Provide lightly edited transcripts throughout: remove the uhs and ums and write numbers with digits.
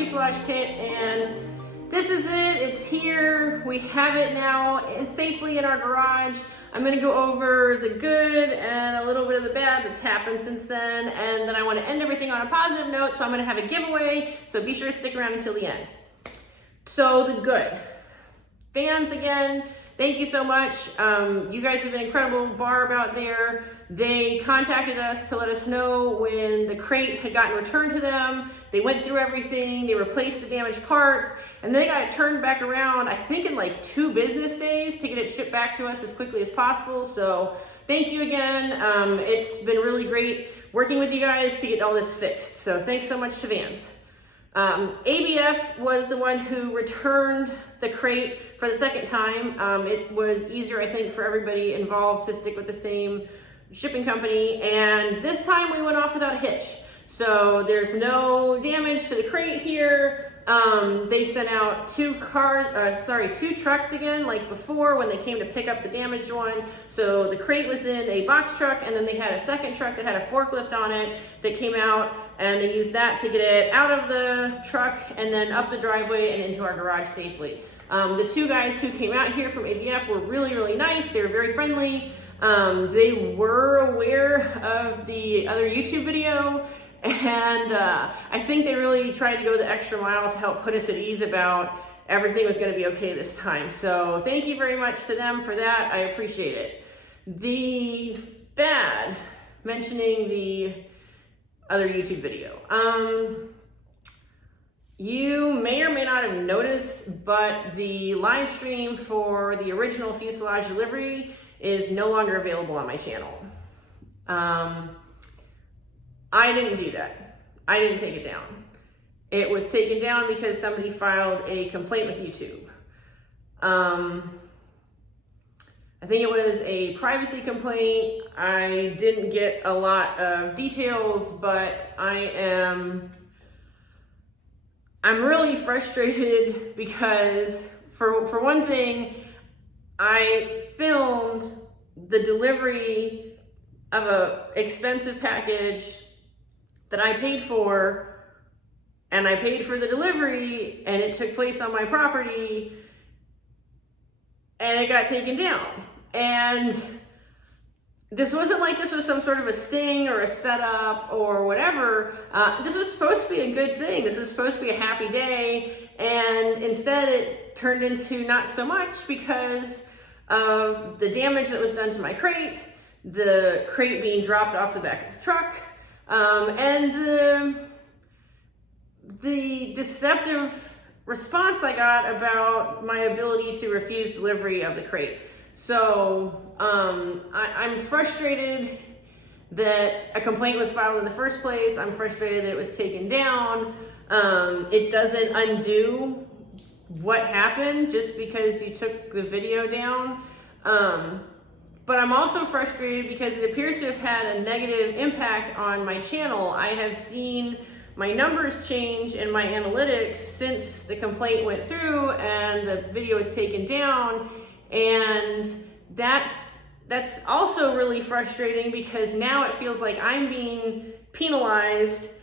fuselage kit, and this is it. It's here. We have it now and safely in our garage. I'm going to go over the good and a little bit of the bad that's happened since then, and then I want to end everything on a positive note, so I'm going to have a giveaway, so be sure to stick around until the end. So the good. Fans, again, thank you so much. You guys have been incredible. Barb out there, they contacted us to let us know when the crate had gotten returned to them. They went through everything, they replaced the damaged parts, and they got it turned back around, I think in like 2 business days to get it shipped back to us as quickly as possible. So thank you again. It's been really great working with you guys to get all this fixed. So thanks so much to Vans. ABF was the one who returned the crate for the second time. It was easier, I think, for everybody involved to stick with the same shipping company, and this time we went off without a hitch. So there's no damage to the crate here. They sent out 2 trucks again, like before when they came to pick up the damaged one. So the crate was in a box truck, and then they had a second truck that had a forklift on it that came out, and they used that to get it out of the truck and then up the driveway and into our garage safely. The 2 guys who came out here from ABF were really, really nice. They were very friendly. They were aware of the other YouTube video, and I think they really tried to go the extra mile to help put us at ease about everything was going to be okay this time. So thank you very much to them for that. I appreciate it. The bad, mentioning the other YouTube video. You may or may not have noticed, but the live stream for the original fuselage delivery is no longer available on my channel. I didn't do that. I didn't take it down. It was taken down because somebody filed a complaint with YouTube. I think it was a privacy complaint. I didn't get a lot of details, but I'm really frustrated because for one thing, I filmed the delivery of an expensive package that I paid for, and I paid for the delivery, and it took place on my property, and it got taken down. And this wasn't like this was some sort of a sting or a setup or whatever. This was supposed to be a good thing. This was supposed to be a happy day, and instead it turned into not so much because of the damage that was done to my crate, the crate being dropped off the back of the truck, and the deceptive response I got about my ability to refuse delivery of the crate. So I'm frustrated that a complaint was filed in the first place. I'm frustrated that it was taken down. It doesn't undo what happened just because you took the video down. But I'm also frustrated because it appears to have had a negative impact on my channel. I have seen my numbers change in my analytics since the complaint went through and the video was taken down. And that's also really frustrating because now it feels like I'm being penalized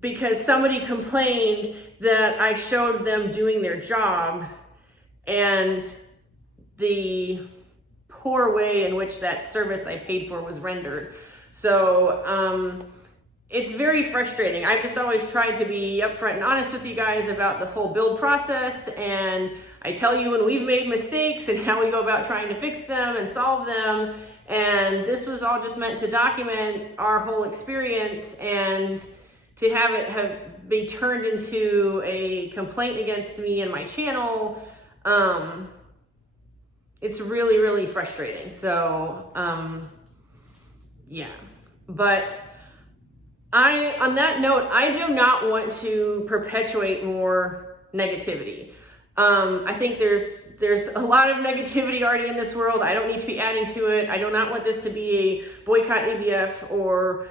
because somebody complained that I showed them doing their job and the poor way in which that service I paid for was rendered. So it's very frustrating. I've just always tried to be upfront and honest with you guys about the whole build process, and I tell you when we've made mistakes and how we go about trying to fix them and solve them. And this was all just meant to document our whole experience, and to have it be turned into a complaint against me and my channel, it's really, really frustrating. So, yeah. But on that note, I do not want to perpetuate more negativity. I think there's a lot of negativity already in this world. I don't need to be adding to it. I do not want this to be a boycott ABF or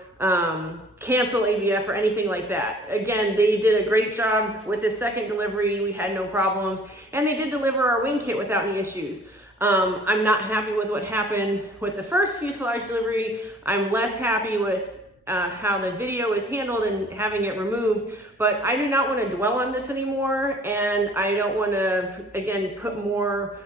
cancel ABF or anything like that. Again, they did a great job with this second delivery. We had no problems, and they did deliver our wing kit without any issues. I'm not happy with what happened with the first fuselage delivery. I'm less happy with how the video is handled and having it removed, but I do not want to dwell on this anymore, and I don't want to, again, put more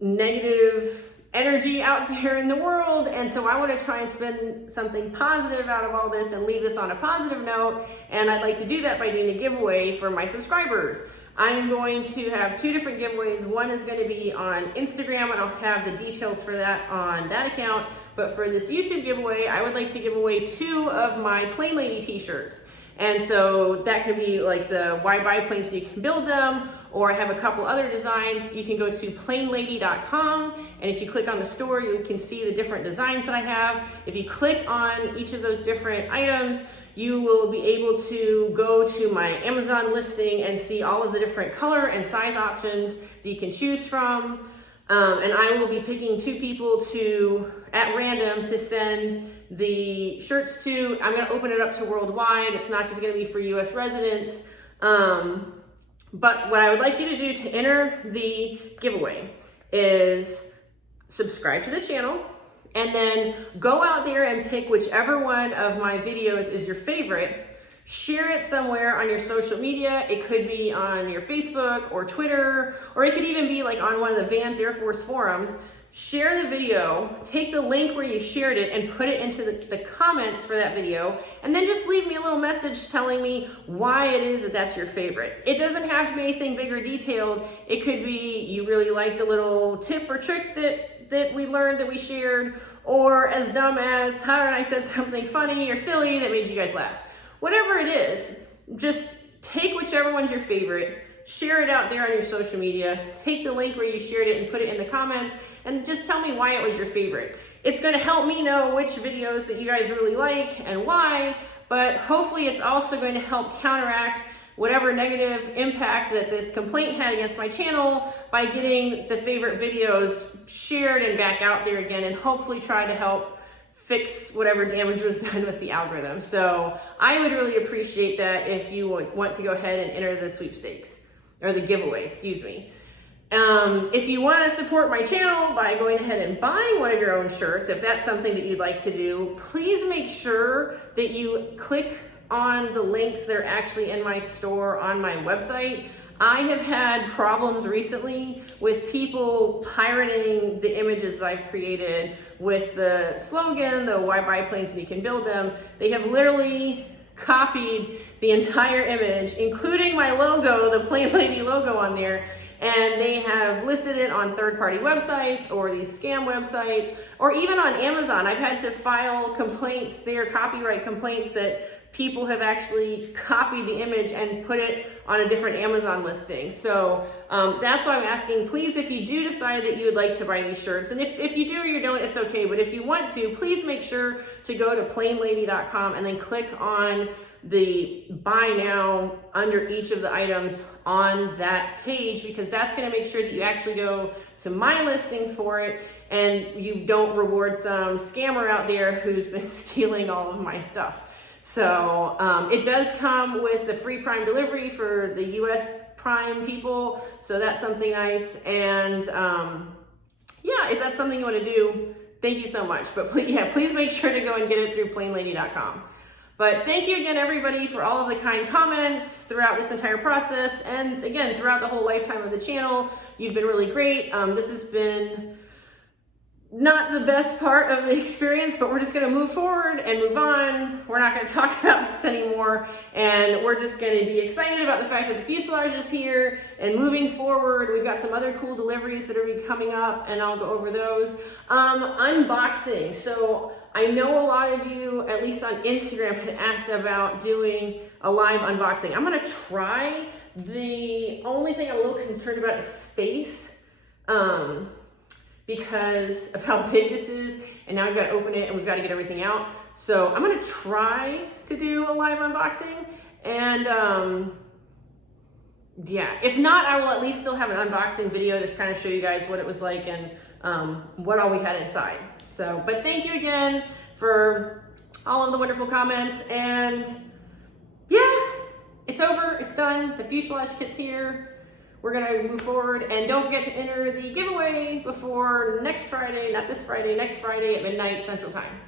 negative energy out there in the world. And so I want to try and spin something positive out of all this and leave this on a positive note. And I'd like to do that by doing a giveaway for my subscribers. I'm going to have 2 different giveaways. One is going to be on Instagram, and I'll have the details for that on that account. But for this YouTube giveaway, I would like to give away 2 of my Plane Lady t-shirts. And so that could be like the why buy planes so you can build them, or I have a couple other designs. You can go to planelady.com, and if you click on the store, you can see the different designs that I have. If you click on each of those different items, you will be able to go to my Amazon listing and see all of the different color and size options that you can choose from. And I will be picking 2 people at random to send the shirts to. I'm gonna open it up to worldwide. It's not just gonna be for US residents. But what I would like you to do to enter the giveaway is subscribe to the channel, and then go out there and pick whichever one of my videos is your favorite. Share it somewhere on your social media. It could be on your Facebook or Twitter, or it could even be like on one of the Vans Air Force forums. Share the video, take the link where you shared it and put it into the comments for that video, and then just leave me a little message telling me why it is that that's your favorite. It doesn't have to be anything big or detailed. It could be you really liked a little tip or trick that we learned, that we shared, or as dumb as Tyler and I said something funny or silly that made you guys laugh. Whatever it is, just take whichever one's your favorite, share it out there on your social media, take the link where you shared it and put it in the comments, and just tell me why it was your favorite. It's gonna help me know which videos that you guys really like and why, but hopefully it's also going to help counteract whatever negative impact that this complaint had against my channel by getting the favorite videos shared and back out there again, and hopefully try to help fix whatever damage was done with the algorithm. So I would really appreciate that if you would want to go ahead and enter the sweepstakes, or the giveaway, excuse me. If you want to support my channel by going ahead and buying one of your own shirts, if that's something that you'd like to do, please make sure that you click on the links that are actually in my store on my website. I have had problems recently with people pirating the images that I've created with the slogan, the why buy planes and you can build them. They have literally copied the entire image, including my logo, the Plane Lady logo on there, and they have listed it on third-party websites or these scam websites, or even on Amazon. I've had to file complaints there, copyright complaints, that people have actually copied the image and put it on a different Amazon listing. So that's why I'm asking, please, if you do decide that you would like to buy these shirts, and if you do or you don't, it's okay, but if you want to, please make sure to go to planelady.com and then click on the buy now under each of the items on that page, because that's going to make sure that you actually go to my listing for it and you don't reward some scammer out there who's been stealing all of my stuff. So it does come with the free Prime delivery for the US Prime people, so that's something nice. And yeah, if that's something you want to do, thank you so much. But please make sure to go and get it through planelady.com. But thank you again, everybody, for all of the kind comments throughout this entire process. And again, throughout the whole lifetime of the channel, you've been really great. This has been not the best part of the experience, but we're just gonna move forward and move on. We're not gonna talk about this anymore. And we're just gonna be excited about the fact that the fuselage is here and moving forward. We've got some other cool deliveries that are coming up, and I'll go over those. Unboxing. So I know a lot of you, at least on Instagram, had asked about doing a live unboxing. I'm gonna try. The only thing I'm a little concerned about is space, because of how big this is, and now I've got to open it and we've got to get everything out. So I'm gonna try to do a live unboxing, and yeah, if not, I will at least still have an unboxing video to kind of show you guys what it was like and what all we had inside. So, but thank you again for all of the wonderful comments, and yeah, it's over, it's done. The fuselage kit's here. We're gonna move forward, and don't forget to enter the giveaway before next Friday, not this Friday, next Friday at midnight Central Time.